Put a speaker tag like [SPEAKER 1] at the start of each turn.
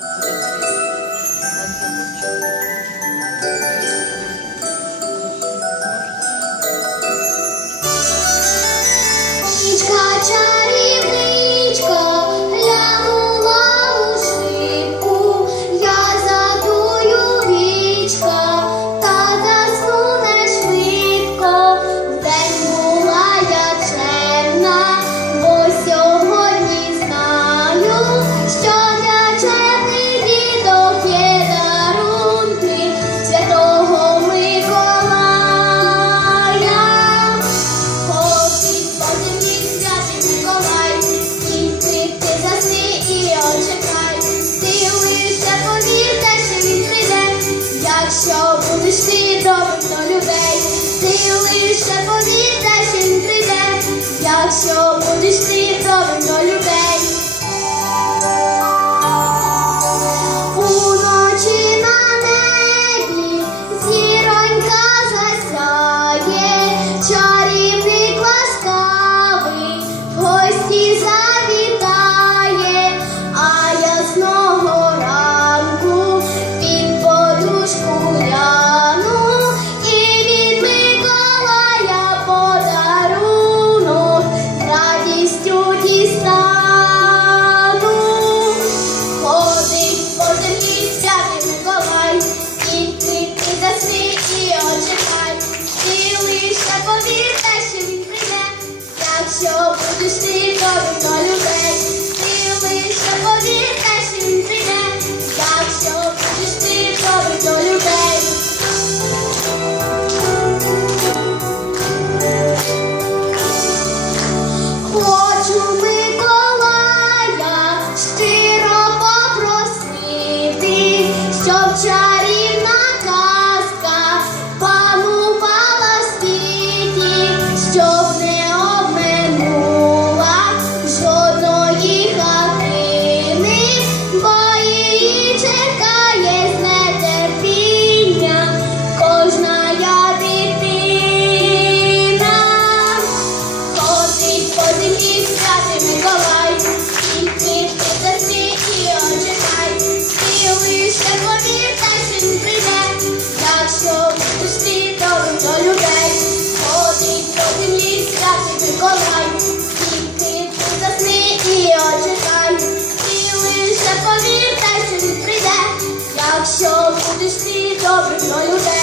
[SPEAKER 1] Thank you. Wanneer is je niet meer? Jouw show, de stier. Ти добрим, но людей.